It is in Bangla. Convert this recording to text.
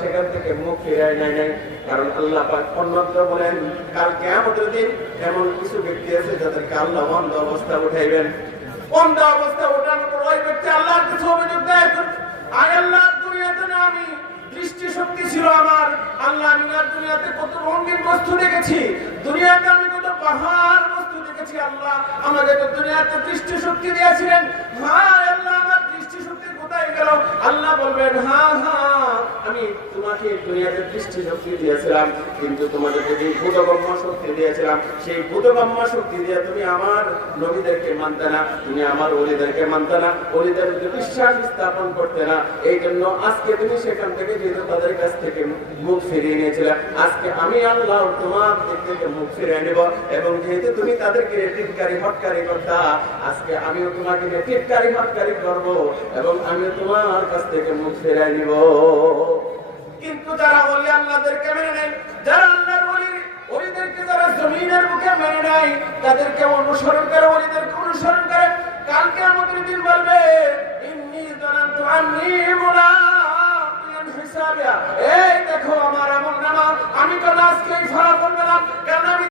সেখান থেকে মুখ ফিরায় নাই। কারণ আল্লাহ পাক অন্যত্র বলেন, কাল কিয়ামতের দিন এমন কিছু ব্যক্তি আছে যাদেরকে আল্লাহ অন্ধ অবস্থা উঠাইবেন। অন্ধ অবস্থা উঠানোর পর ওই ব্যক্তি আল্লাহর কাছে অভিযোগ দেয়, আয় আল্লাহ, দুনিয়াতে না আমি দৃষ্টি শক্তি ছিল আমার, আল্লাহ আমি না দুনিয়াতে কত রঙিন বস্তু দেখেছি, দুনিয়াতে আমি কত পাহাড় বস্তু দেখেছি, আল্লাহ আমাকে তো দুনিয়াতে দৃষ্টি শক্তি দিয়েছিলেন, হ্যাঁ আল্লাহ আমার দৃষ্টি শক্তি কোথায় গেল? আল্লাহ বলবেন, হ্যাঁ আমি তোমাকে দুনিয়াতে দৃষ্টি শক্তি দিয়েছিলাম, কিন্তু তোমাদেরকে যে বোধগম্য শক্তি দিয়েছিলাম, সেই বোধগম্য শক্তি দিয়ে তুমি আমার নবীদেরকে মানতে না, তুমি আমার ওলিদেরকে মানতে না, ওলিদের বিশ্বাস স্থাপন করতে না। এই জন্য আজকে তুমি সেখান থেকে যেহেতু তাদের কাছ থেকে মুখ ফিরিয়ে নিয়েছিলে, আজকে আমি আল্লাহ তোমার দিক থেকে মুখ ফিরিয়ে নেব। এবং যেহেতু তুমি তাদেরকে টিটকারি হটকারি করতা, আজকে আমিও তোমাকে টিটকারি হটকারি করবো এবং আমিও তোমার কাছ থেকে মুখ ফিরিয়ে নিব। কিন্তু যারা ওলি আল্লাহদেরকে মেনে নেয়, যারা আল্লাহর ওলিদেরকে যারা জমিনের মুখে মেনে নেয়, তাদেরকে অনুসরণ করে, ওলিদেরকে অনুসরণ করে, কালকে আমাদের দিন বলবে, ইন্নী যানানতু আন্নী মুলাকিন হিসাবিয়া, এই দেখো আমার আমলনামা, আমি তো আজকেই ফলাফল